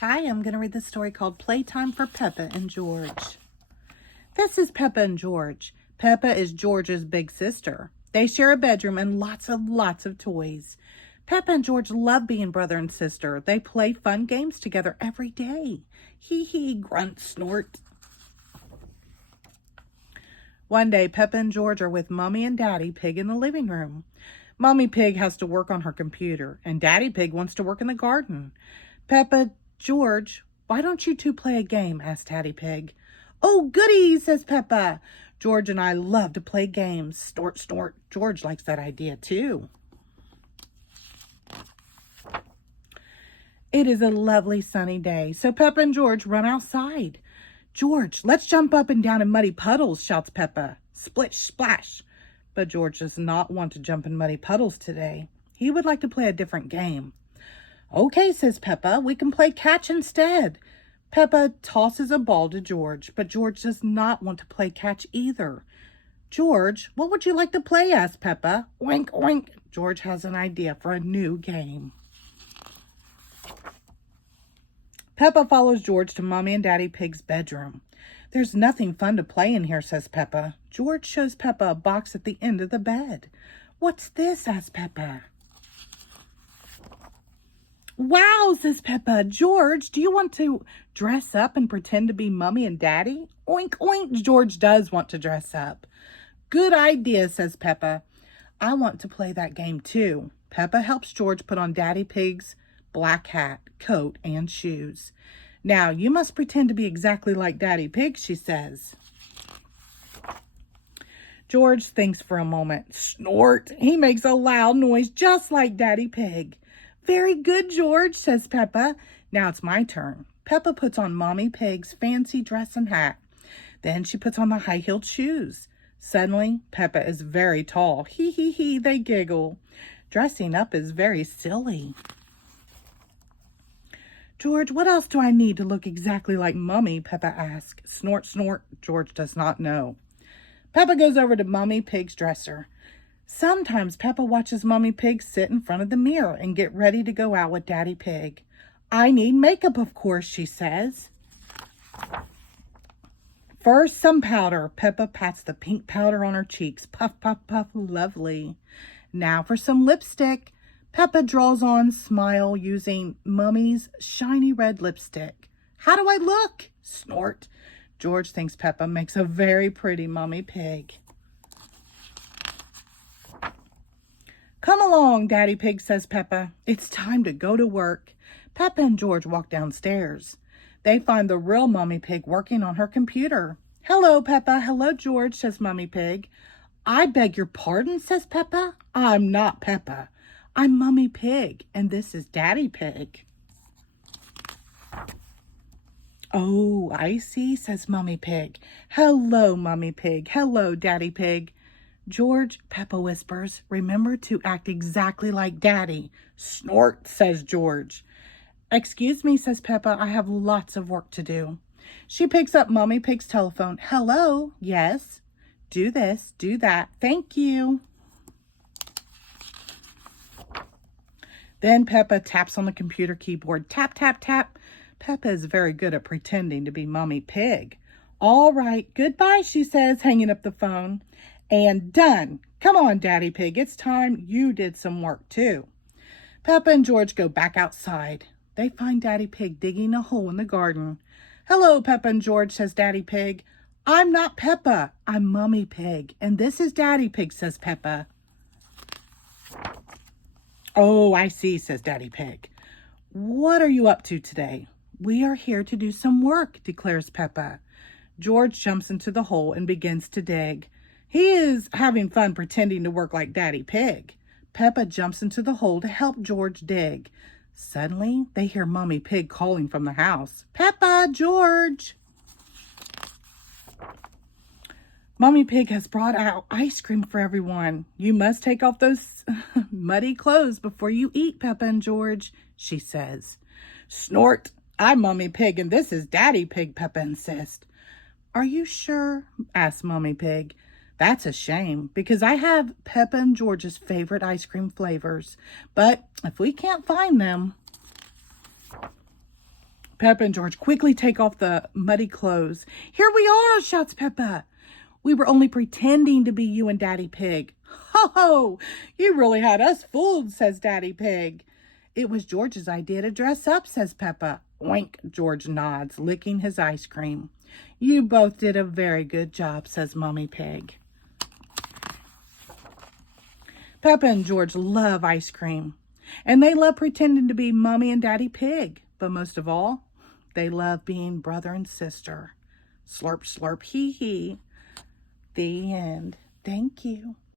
Hi, I'm going to read the story called Playtime for Peppa and George. This is Peppa and George. Peppa is George's big sister. They share a bedroom and lots of toys. Peppa and George love being brother and sister. They play fun games together every day. Hee hee, grunt, snort. One day, Peppa and George are with Mommy and Daddy Pig in the living room. Mommy Pig has to work on her computer, and Daddy Pig wants to work in the garden. Peppa, George, why don't you two play a game? Asked Daddy Pig. Oh, goody, says Peppa. George and I love to play games. Snort, snort. George likes that idea too. It is a lovely sunny day, so Peppa and George run outside. George, let's jump up and down in muddy puddles, shouts Peppa. Splish, splash. But George does not want to jump in muddy puddles today. He would like to play a different game. Okay, says Peppa, we can play catch instead. Peppa tosses a ball to George, but George does not want to play catch either. George, what would you like to play? Asked Peppa. Oink, oink. George has an idea for a new game. Peppa follows George to Mommy and Daddy Pig's bedroom. There's nothing fun to play in here, says Peppa. George shows Peppa a box at the end of the bed. What's this? Asks Peppa. Wow, says Peppa. George, do you want to dress up and pretend to be Mommy and Daddy? Oink, oink. George does want to dress up. Good idea, says Peppa. I want to play that game too. Peppa helps George put on Daddy Pig's black hat, coat, and shoes. Now, you must pretend to be exactly like Daddy Pig, she says. George thinks for a moment. Snort. He makes a loud noise just like Daddy Pig. Very good, George, says Peppa. Now it's my turn. Peppa puts on Mommy Pig's fancy dress and hat. Then she puts on the high-heeled shoes. Suddenly, Peppa is very tall. Hee hee hee, they giggle. Dressing up is very silly. George, what else do I need to look exactly like Mommy? Peppa asks. Snort, snort. George does not know. Peppa goes over to Mommy Pig's dresser. Sometimes Peppa watches Mommy Pig sit in front of the mirror and get ready to go out with Daddy Pig. I need makeup, of course, she says. First, some powder. Peppa pats the pink powder on her cheeks. Puff, puff, puff. Lovely. Now for some lipstick. Peppa draws on smile using Mummy's shiny red lipstick. How do I look? Snort. George thinks Peppa makes a very pretty Mommy Pig. Come along, Daddy Pig, says Peppa. It's time to go to work. Peppa and George walk downstairs. They find the real Mommy Pig working on her computer. Hello, Peppa. Hello, George, says Mommy Pig. I beg your pardon, says Peppa. I'm not Peppa. I'm Mommy Pig, and this is Daddy Pig. Oh, I see, says Mommy Pig. Hello, Mommy Pig. Hello, Daddy Pig. George, Peppa whispers, remember to act exactly like Daddy. Snort, says George. Excuse me, says Peppa, I have lots of work to do. She picks up Mommy Pig's telephone. Hello, yes. Do this, do that. Thank you. Then Peppa taps on the computer keyboard. Tap, tap, tap. Peppa is very good at pretending to be Mommy Pig. All right, goodbye, she says, hanging up the phone. And done. Come on, Daddy Pig. It's time you did some work too. Peppa and George go back outside. They find Daddy Pig digging a hole in the garden. Hello, Peppa and George, says Daddy Pig. I'm not Peppa. I'm Mommy Pig. And this is Daddy Pig, says Peppa. Oh, I see, says Daddy Pig. What are you up to today? We are here to do some work, declares Peppa. George jumps into the hole and begins to dig. He is having fun pretending to work like Daddy Pig. Peppa jumps into the hole to help George dig. Suddenly, they hear Mommy Pig calling from the house. Peppa, George! Mommy Pig has brought out ice cream for everyone. You must take off those muddy clothes before you eat, Peppa and George, she says. Snort! I'm Mommy Pig and this is Daddy Pig, Peppa insists. Are you sure? Asks Mommy Pig. That's a shame, because I have Peppa and George's favorite ice cream flavors. But if we can't find them... Peppa and George quickly take off the muddy clothes. "Here we are," shouts Peppa. "We were only pretending to be you and Daddy Pig." "Ho, ho! You really had us fooled," says Daddy Pig. "It was George's idea to dress up," says Peppa. "Oink," George nods, licking his ice cream. "You both did a very good job," says Mommy Pig. Peppa and George love ice cream, and they love pretending to be Mommy and Daddy Pig. But most of all, they love being brother and sister. Slurp, slurp, hee hee. The end. Thank you.